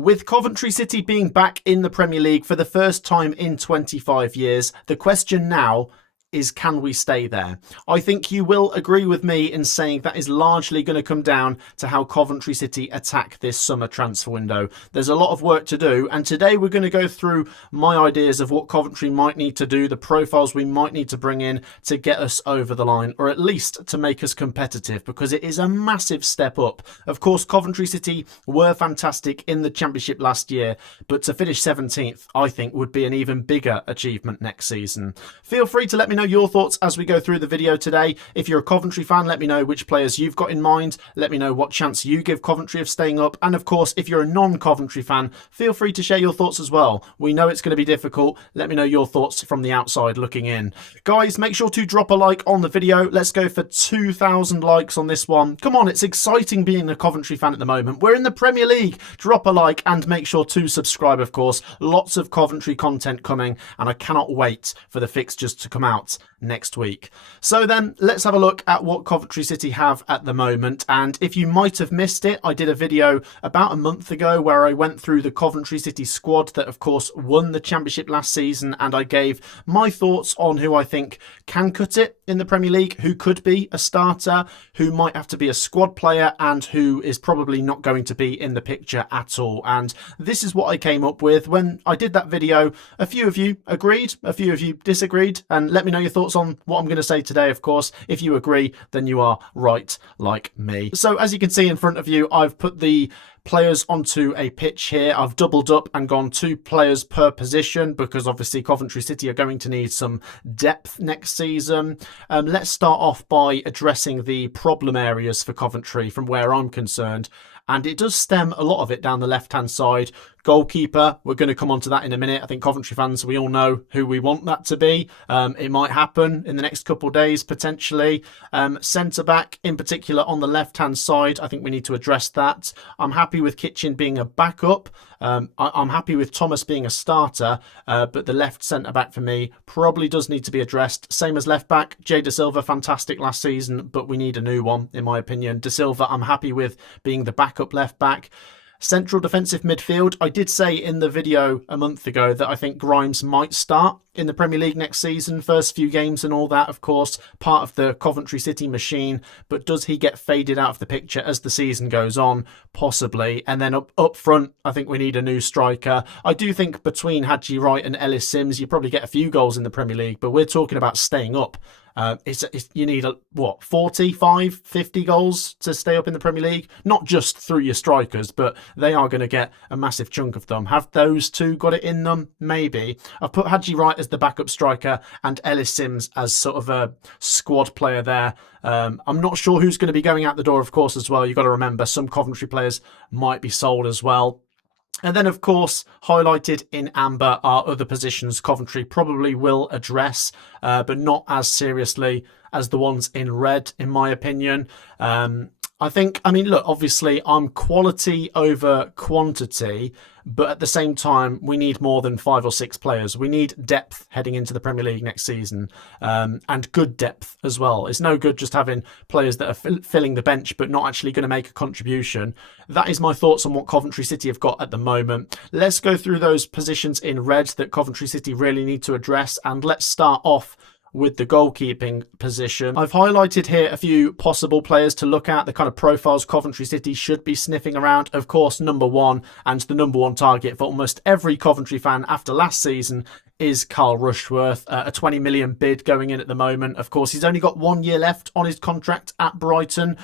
With Coventry City being back in the Premier League for the first time in 25 years, the question now is, can we stay there? I think you will agree with me in saying that is largely going to come down to how Coventry City attack this summer transfer window. There's a lot of work to do, and today we're going to go through my ideas of what Coventry might need to do, the profiles we might need to bring in to get us over the line, or at least to make us competitive, because it is a massive step up. Of course, Coventry City were fantastic in the Championship last year, but to finish 17th, I think, would be an even bigger achievement next season. Feel free to let me know your thoughts as we go through the video today. If you're a Coventry fan, let me know which players you've got in mind. Let me know what chance you give Coventry of staying up. And of course, if you're a non-Coventry fan, feel free to share your thoughts as well. We know it's going to be difficult. Let me know your thoughts from the outside looking in. Guys, make sure to drop a like on the video. Let's go for 2,000 likes on this one. Come on, it's exciting being a Coventry fan at the moment. We're in the Premier League. Drop a like and make sure to subscribe, of course. Lots of Coventry content coming, and I cannot wait for the fixtures to come out next week. So then let's have a look at what Coventry City have at the moment. And if you might have missed it, I did a video about a month ago where I went through the Coventry City squad that of course won the Championship last season, and I gave my thoughts on who I think can cut it in the Premier League, who could be a starter, who might have to be a squad player, and who is probably not going to be in the picture at all. And this is what I came up with when I did that video. A few of you agreed, a few of you disagreed, and let me know your thoughts on what I'm going to say today. Of course, if you agree, then you are right like me. So as you can see in front of you, I've put the players onto a pitch here. I've doubled up and gone 2 players per position because obviously Coventry City are going to need some depth next season. Let's start off by addressing the problem areas for Coventry from where I'm concerned. And it does stem a lot of it down the left-hand side. Goalkeeper, we're going to come on to that in a minute. I think Coventry fans, we all know who we want that to be. It might happen in the next couple of days, potentially. Centre-back, in particular, on the left-hand side, I think we need to address that. I'm happy with Kitchen being a backup. I'm happy with Thomas being a starter, but the left centre-back for me probably does need to be addressed. Same as left-back, Jay De Silva, fantastic last season, but we need a new one, in my opinion. De Silva, I'm happy with being the backup left-back. Central defensive midfield, I did say in the video a month ago that I think Grimes might start in the Premier League next season. First few games and all that, of course, part of the Coventry City machine. But does he get faded out of the picture as the season goes on? Possibly. And then up front, I think we need a new striker. I do think between Hadji Wright and Ellis Sims, you probably get a few goals in the Premier League, but we're talking about staying up. You need, 45, 50 goals to stay up in the Premier League? Not just through your strikers, but they are going to get a massive chunk of them. Have those two got it in them? Maybe. I've put Hadji Wright as the backup striker and Ellis Sims as sort of a squad player there. I'm not sure who's going to be going out the door, of course, as well. You've got to remember some Coventry players might be sold as well. And then, of course, highlighted in amber are other positions Coventry probably will address, but not as seriously as the ones in red, in my opinion. Look, obviously, I'm quality over quantity, but at the same time, we need more than 5 or 6 players. We need depth heading into the Premier League next season, and good depth as well. It's no good just having players that are filling the bench but not actually going to make a contribution. That is my thoughts on what Coventry City have got at the moment. Let's go through those positions in red that Coventry City really need to address, and let's start off with the goalkeeping position. I've highlighted here a few possible players to look at, the kind of profiles Coventry City should be sniffing around. Of course, number one, and the number one target for almost every Coventry fan after last season, is Carl Rushworth. A 20 million bid going in at the moment. Of course, he's only got 1 year left on his contract at Brighton.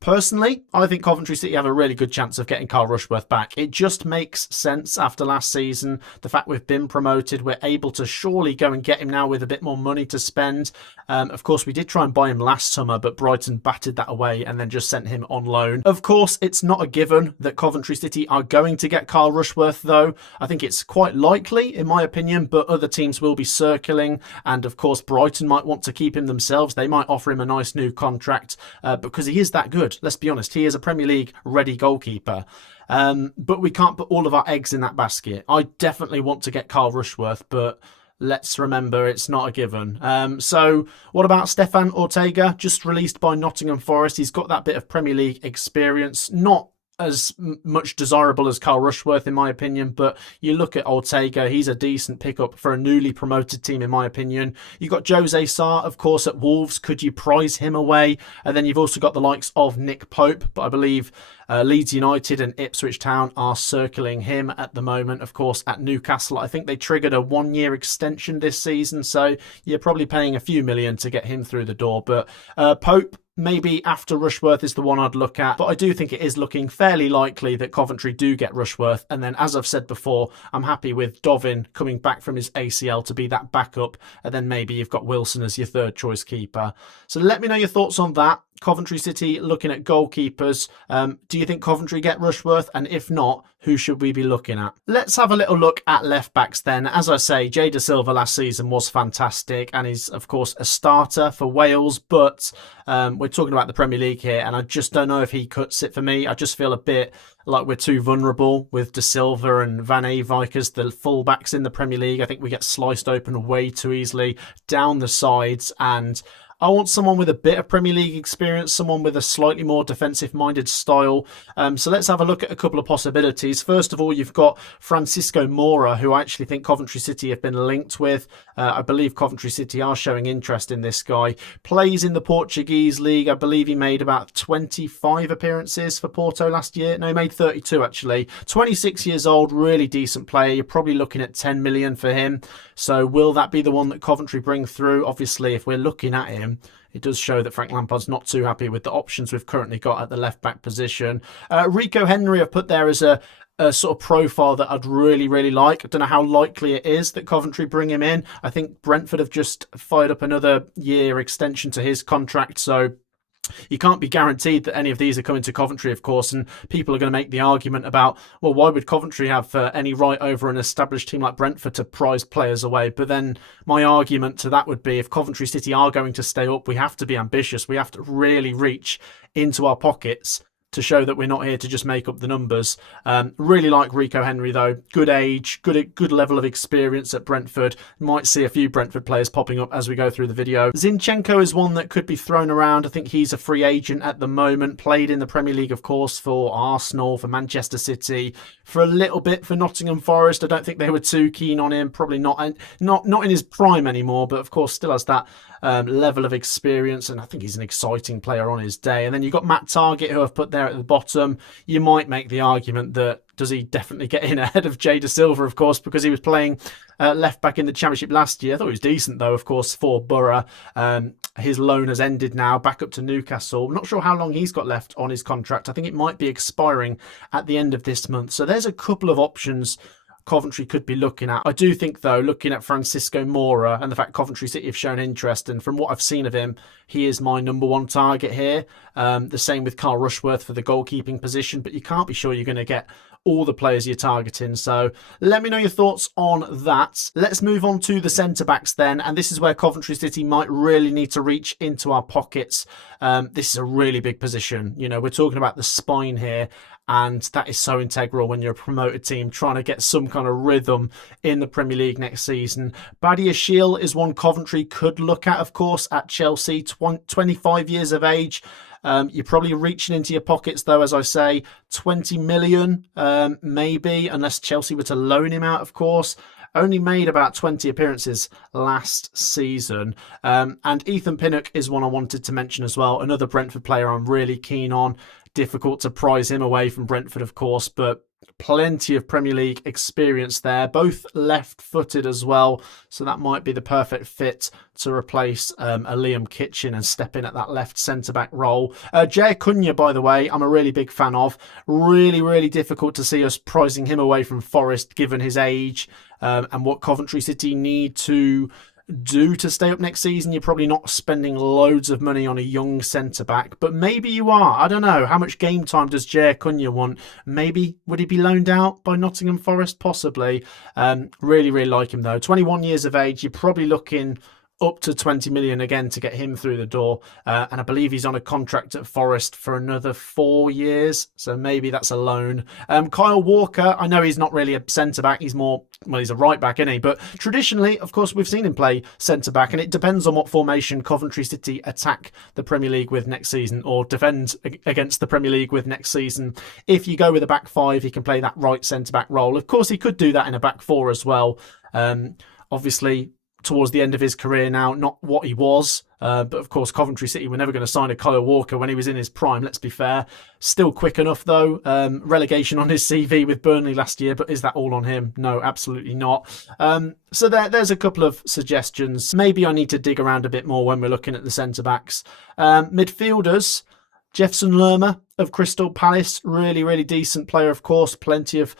Personally, I think Coventry City have a really good chance of getting Carl Rushworth back. It just makes sense after last season. The fact we've been promoted, we're able to surely go and get him now with a bit more money to spend. Of course, we did try and buy him last summer, but Brighton batted that away and then just sent him on loan. Of course, it's not a given that Coventry City are going to get Carl Rushworth, though. I think it's quite likely, in my opinion, but other teams will be circling. And of course, Brighton might want to keep him themselves. They might offer him a nice new contract because he is that good. Let's be honest, he is a Premier League ready goalkeeper. But we can't put all of our eggs in that basket. I definitely want to get Carl Rushworth, but let's remember it's not a given. So what about Stefan Ortega, just released by Nottingham Forest? He's got that bit of Premier League experience, not as much desirable as Carl Rushworth, in my opinion, but you look at Ortega, he's a decent pickup for a newly promoted team, in my opinion. You've got Jose Sarr, of course, at Wolves. Could you prize him away? And then you've also got the likes of Nick Pope, but I believe Leeds United and Ipswich Town are circling him at the moment. Of course, at Newcastle, I think they triggered a 1-year extension this season, so you're probably paying a few million to get him through the door. But Pope, maybe after Rushworth, is the one I'd look at. But I do think it is looking fairly likely that Coventry do get Rushworth. And then, as I've said before, I'm happy with Dovin coming back from his ACL to be that backup. And then maybe you've got Wilson as your third choice keeper. So let me know your thoughts on that. Coventry City looking at goalkeepers. Do you think Coventry get Rushworth? And if not, who should we be looking at? Let's have a little look at left backs then. As I say, Jay Da Silva last season was fantastic and he's, of course, a starter for Wales. But we're talking about the Premier League here, and I just don't know if he cuts it for me. I just feel a bit like we're too vulnerable with Da Silva and Van Eyck as the fullbacks in the Premier League. I think we get sliced open way too easily down the sides, and I want someone with a bit of Premier League experience, someone with a slightly more defensive-minded style. So let's have a look at a couple of possibilities. First of all, you've got Francisco Moura, who I actually think Coventry City have been linked with. I believe Coventry City are showing interest in this guy. Plays in the Portuguese league. I believe he made about 25 appearances for Porto last year. No, he made 32 actually. 26 years old, really decent player. You're probably looking at 10 million for him. So will that be the one that Coventry bring through? Obviously, if we're looking at him, it does show that Frank Lampard's not too happy with the options we've currently got at the left-back position. Rico Henry I've put there as a sort of profile that I'd really like. I don't know how likely it is that Coventry bring him in. I think Brentford have just fired up another year extension to his contract, so you can't be guaranteed that any of these are coming to Coventry, of course, and people are going to make the argument about, well, why would Coventry have any right over an established team like Brentford to prize players away? But then my argument to that would be, if Coventry City are going to stay up, we have to be ambitious. We have to really reach into our pockets to show that we're not here to just make up the numbers. Really like Rico Henry, though. Good age, good level of experience at Brentford. Might see a few Brentford players popping up as we go through the video. Zinchenko is one that could be thrown around. I think he's a free agent at the moment. Played in the Premier League, of course, for Arsenal, for Manchester City, for a little bit for Nottingham Forest. I don't think they were too keen on him. Probably not in his prime anymore, but of course still has that level of experience, and I think he's an exciting player on his day. And then you've got Matt Targett, who I've put there at the bottom. You might make the argument that, does he definitely get in ahead of Jay Da Silva, of course, because he was playing left back in the Championship last year. I thought he was decent, though, of course, for Borough. His loan has ended now, back up to Newcastle. I'm not sure how long he's got left on his contract. I think it might be expiring at the end of this month. So there's a couple of options Coventry could be looking at. I do think, though, looking at Francisco Moura and the fact Coventry City have shown interest, and from what I've seen of him, he is my number one target here. The same with Carl Rushworth for the goalkeeping position, but you can't be sure you're going to get all the players you're targeting. So let me know your thoughts on that. Let's move on to the centre-backs then, and this is where Coventry City might really need to reach into our pockets. This is a really big position. You know, we're talking about the spine here, and that is so integral when you're a promoted team trying to get some kind of rhythm in the Premier League next season. Badiashile is one Coventry could look at, of course, at Chelsea, 25 years of age. You're probably reaching into your pockets, though, as I say, 20 million, maybe, unless Chelsea were to loan him out, of course. Only made about 20 appearances last season. And Ethan Pinnock is one I wanted to mention as well. Another Brentford player I'm really keen on. Difficult to prize him away from Brentford, of course, but plenty of Premier League experience there. Both left-footed as well, so that might be the perfect fit to replace a Liam Kitchen and step in at that left centre-back role. Jay Cunha, by the way, I'm a really big fan of. Really difficult to see us prizing him away from Forest, given his age and what Coventry City need to do to stay up next season. You're probably not spending loads of money on a young centre-back, but maybe you are. I don't know. How much game time does Jay Cunha want? Maybe. Would he be loaned out by Nottingham Forest? Possibly. Really like him, though. 21 years of age. You're probably looking up to 20 million again to get him through the door. And I believe he's on a contract at Forest for another 4 years. So maybe that's a loan. Kyle Walker, I know he's not really a centre-back. He's more, well, he's a right-back, isn't he? But traditionally, of course, we've seen him play centre-back. And it depends on what formation Coventry City attack the Premier League with next season, or defend against the Premier League with next season. If you go with a back five, he can play that right centre-back role. Of course, he could do that in a back four as well. Obviously, towards the end of his career now, not what he was. But of course, Coventry City were never going to sign a Kyle Walker when he was in his prime, let's be fair. Still quick enough, though. Relegation on his CV with Burnley last year, but is that all on him? No, absolutely not. So there's a couple of suggestions. Maybe I need to dig around a bit more when we're looking at the centre-backs. Midfielders, Jefferson Lerma of Crystal Palace, really, really decent player, of course. Plenty of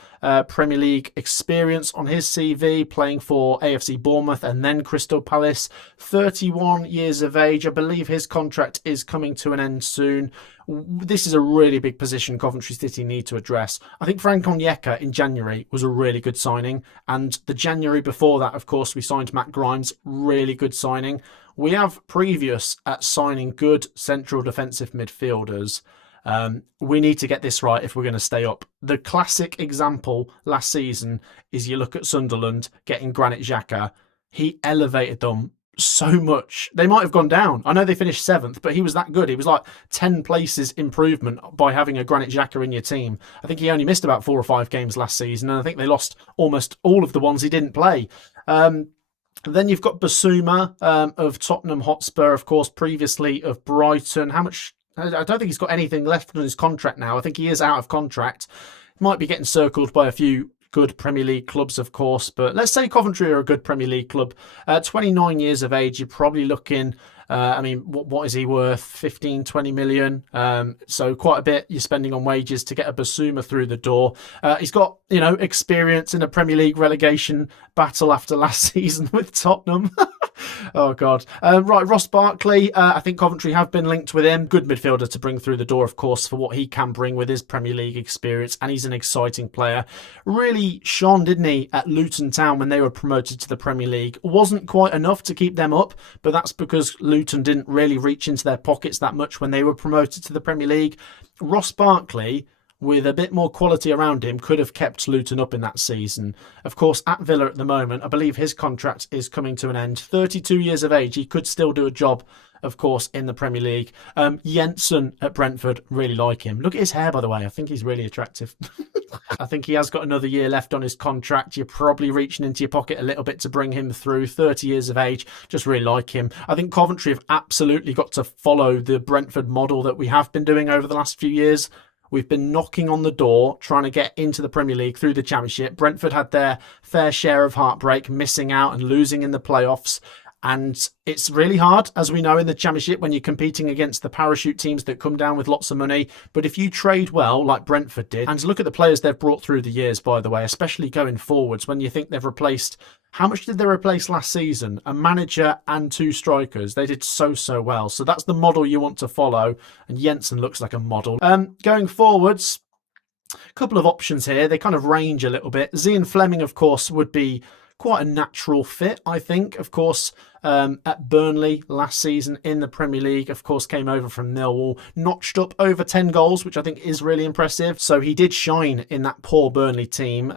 Premier League experience on his CV, playing for AFC Bournemouth and then Crystal Palace. 31 years of age. I believe his contract is coming to an end soon. This is a really big position Coventry City need to address. I think Frank Onyeka in January was a really good signing. And the January before that, of course, we signed Matt Grimes. Really good signing. We have previous at signing good central defensive midfielders. We need to get this right if we're going to stay up. The classic example last season is you look at Sunderland getting Granit Xhaka. He elevated them so much. They might have gone down. I know they finished 7th, but he was that good. He was like 10 places improvement by having a Granit Xhaka in your team. I think he only missed about 4 or 5 games last season, and I think they lost almost all of the ones he didn't play. Then you've got Basuma of Tottenham Hotspur, of course, previously of Brighton. How much? I don't think he's got anything left on his contract now. I think he is out of contract. Might be getting circled by a few good Premier League clubs, of course. But let's say Coventry are a good Premier League club. 29 years of age, you're probably looking... what is he worth? 15, 20 million. So quite a bit you're spending on wages to get a Basuma through the door. He's got, experience in a Premier League relegation battle after last season with Tottenham. Oh, God. Right, Ross Barkley. I think Coventry have been linked with him. Good midfielder to bring through the door, of course, for what he can bring with his Premier League experience. And he's an exciting player. Really shone, didn't he, at Luton Town when they were promoted to the Premier League. Wasn't quite enough to keep them up, but that's because Luton didn't really reach into their pockets that much when they were promoted to the Premier League. Ross Barkley, with a bit more quality around him, could have kept Luton up in that season. Of course, at Villa at the moment, I believe his contract is coming to an end. 32 years of age, he could still do a job, of course, in the Premier League. Jensen at Brentford, really like him. Look at his hair, by the way. I think he's really attractive. I think he has got another year left on his contract. You're probably reaching into your pocket a little bit to bring him through. 30 years of age, just really like him. I think Coventry have absolutely got to follow the Brentford model that we have been doing over the last few years. We've been knocking on the door, trying to get into the Premier League through the Championship. Brentford had their fair share of heartbreak, missing out and losing in the playoffs. And it's really hard, as we know, in the Championship when you're competing against the parachute teams that come down with lots of money. But if you trade well, like Brentford did, and look at the players they've brought through the years, by the way, especially going forwards, when you think they've replaced... How much did they replace last season? A manager and 2 strikers. They did so well. So that's the model you want to follow. And Jensen looks like a model. Going forwards, a couple of options here. They kind of range a little bit. Zian Fleming, of course, would be quite a natural fit, I think. Of course, at Burnley last season in the Premier League, of course, came over from Millwall, notched up over 10 goals, which I think is really impressive. So he did shine in that poor Burnley team.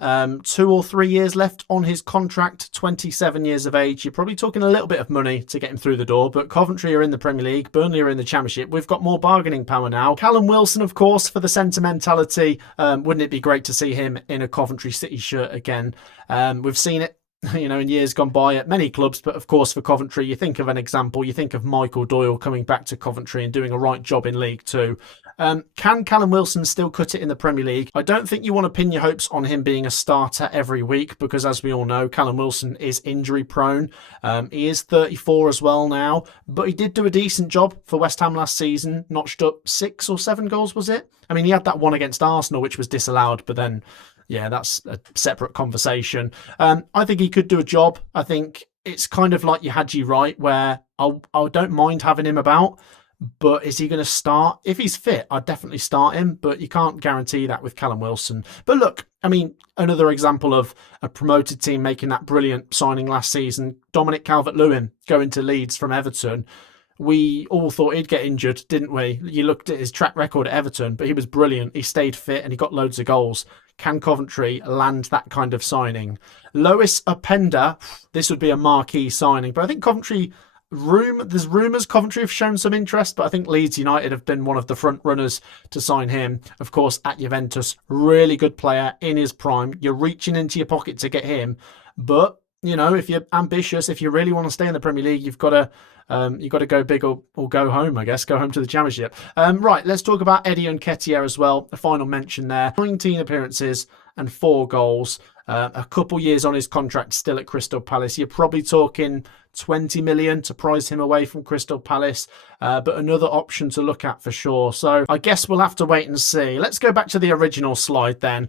2 or 3 years left on his contract, 27 years of age. You're probably talking a little bit of money to get him through the door, but Coventry are in the Premier League, Burnley are in the Championship. We've got more bargaining power now. Callum Wilson, of course, for the sentimentality. Wouldn't it be great to see him in a Coventry City shirt again? We've seen it in years gone by at many clubs, but of course for Coventry, you think of an example, you think of Michael Doyle coming back to Coventry and doing a right job in League Two. Can Callum Wilson still cut it in the Premier League? I don't think you want to pin your hopes on him being a starter every week because, as we all know, Callum Wilson is injury prone. He is 34 as well now, but he did do a decent job for West Ham last season, notched up 6 or 7 goals, was it? I mean, he had that one against Arsenal, which was disallowed, but then... yeah, that's a separate conversation. I think he could do a job. I think it's kind of like your Hadji Wright, where I don't mind having him about, But is he going to start? If he's fit, I'd definitely start him, but you can't guarantee that with Callum Wilson. But look, I mean, another example of a promoted team making that brilliant signing last season, Dominic Calvert-Lewin going to Leeds from Everton. We all thought he'd get injured, didn't we? You looked at his track record at Everton, but he was brilliant. He stayed fit and he got loads of goals. Can Coventry land that kind of signing? Lois Openda, this would be a marquee signing, but I think Coventry... There's rumours Coventry have shown some interest, but I think Leeds United have been one of the front runners to sign him. Of course, at Juventus, really good player in his prime. You're reaching into your pocket to get him, but you know, if you're ambitious, if you really want to stay in the Premier League, you've got to go big or go home, I guess. Go home to the Championship. Right, let's talk about Eddie Nketiah as well. A final mention there. 19 appearances and 4 goals. A couple years on his contract still at Crystal Palace. You're probably talking 20 million to prize him away from Crystal Palace, but another option to look at for sure. So I guess we'll have to wait and see. Let's go back to the original slide then.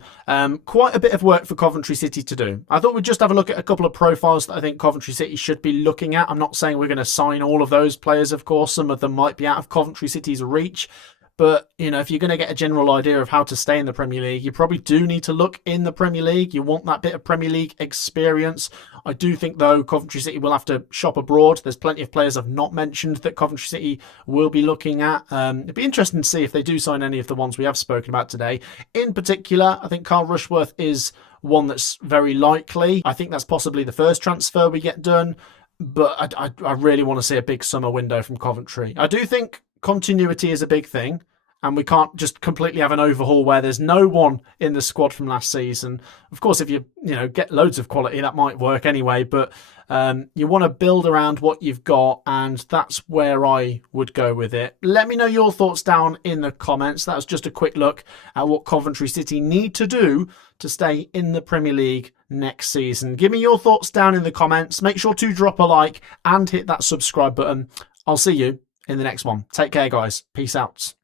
Quite a bit of work for Coventry City to do. I thought we'd just have a look at a couple of profiles that I think Coventry City should be looking at. I'm not saying we're going to sign all of those players, of course. Some of them might be out of Coventry City's reach. But, you know, if you're going to get a general idea of how to stay in the Premier League, you probably do need to look in the Premier League. You want that bit of Premier League experience. I do think, though, Coventry City will have to shop abroad. There's plenty of players I've not mentioned that Coventry City will be looking at. It'd be interesting to see if they do sign any of the ones we have spoken about today. In particular, I think Carl Rushworth is one that's very likely. I think that's possibly the first transfer we get done. But I really want to see a big summer window from Coventry. I do think continuity is a big thing, and we can't just completely have an overhaul where there's no one in the squad from last season. Of course, if you get loads of quality, that might work anyway, but you want to build around what you've got, and that's where I would go with it. Let me know your thoughts down in the comments. That was just a quick look at what Coventry City need to do to stay in the Premier League next season. Give me your thoughts down in the comments. Make sure to drop a like and hit that subscribe button. I'll see you in the next one. Take care, guys. Peace out.